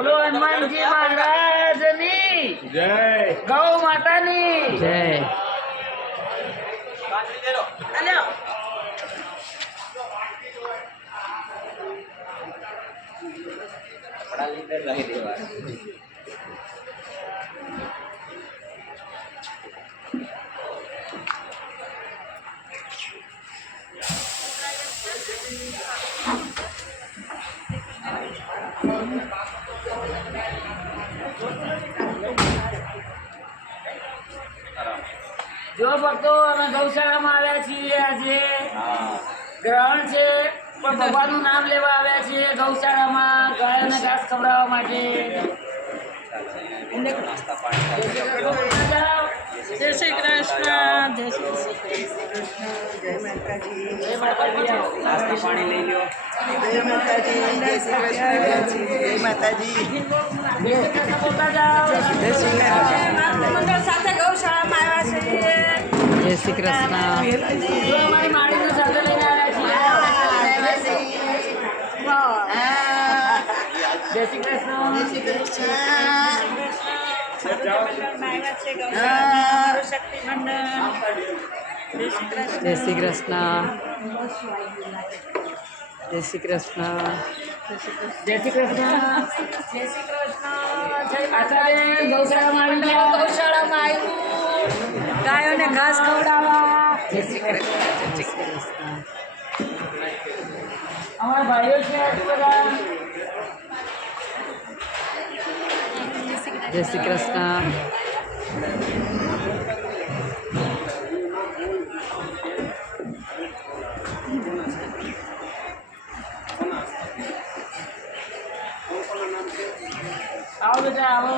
બોલો હનુમાનજી મહારાજની જય. ગૌ માતાની જય. જો ભક્તો અમે ગૌશાળામાં આવ્યા છીએ. આજે ગ્રહણ છે પણ ભગવાનનું નામ લેવા આવ્યા છીએ ગૌશાળામાં ગાયોને ઘાસ ખવડાવવા માટે. જય શ્રી કૃષ્ણ. જય શ્રી જય માતાજી. નાસ્તા પાણી લઈ લ્યો. જય માતાજી. જય શ્રી કૃષ્ણ. જય માતાજી. જય શ્રી કૃષ્ણ બોલતા જાઓ. જય શ્રી કૃષ્ણ. મંડળ સાથે ગૌશાળામાં આવ્યા છીએ. જય શ્રી કૃષ્ણ. જો અમારી માળીને સાથે લઈને આવ્યા છીએ. જય શ્રી કૃષ્ણ. જય શ્રી કૃષ્ણ. જય શ્રી કૃષ્ણ. જય શ્રી કૃષ્ણ. જય શ્રી કૃષ્ણ. આચાર્ય ગૌશાળામાં આવી ગયા. ગૌશાળામાં આવ્યું ગાયોને ઘાસ ખવડાવવા. જય શ્રી કૃષ્ણ. જય શ્રી કૃષ્ણ. અમારા ભાઈઓ છે આજુ બધા. જય શ્રી કૃષ્ણ. આવો બેટા આવો.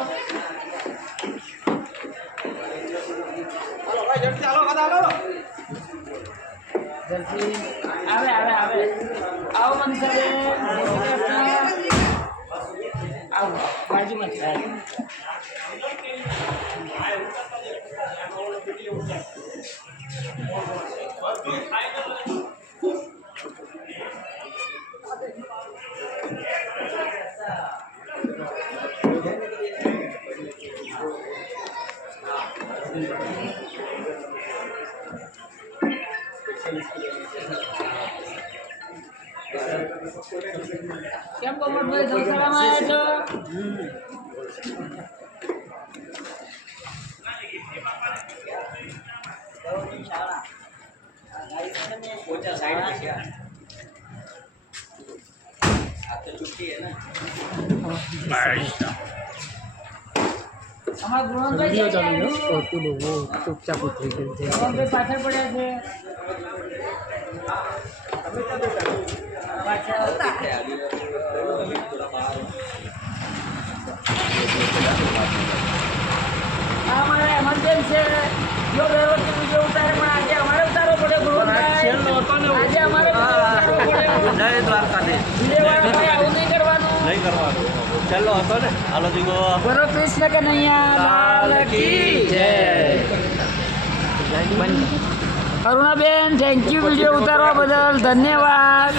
જલ્દી આવે આવે આવે. આવો મનસાબેન. જય શ્રી કૃષ્ણ. આવો બાજુમાં છે. કેમ કોમલભાઈ ગૌશાળામાં આવ્યા છો? અમારા ગુણવંતભાઈ ચૂપચાપ ઉતરી ગયું છે. ગુણવંતભાઈ પાછળ પડ્યા છે. અમારે એમરજન્સી છે. જો દર વખતે બીજો ઉતારે પણ આજે અમારે ઉતારવો પડે. આજે અમારે જય દ્વારકાધીશ. આવું નહીં કરવાનું. નહીં કરવાનું. છેલ્લો હતો ને. હાલો જીગો. બોલો કૃષ્ણ કનૈયા લાલ કી જય. અરુણાબેન થેન્ક યુ વિડીયો ઉતારવા બદલ ધન્યવાદ.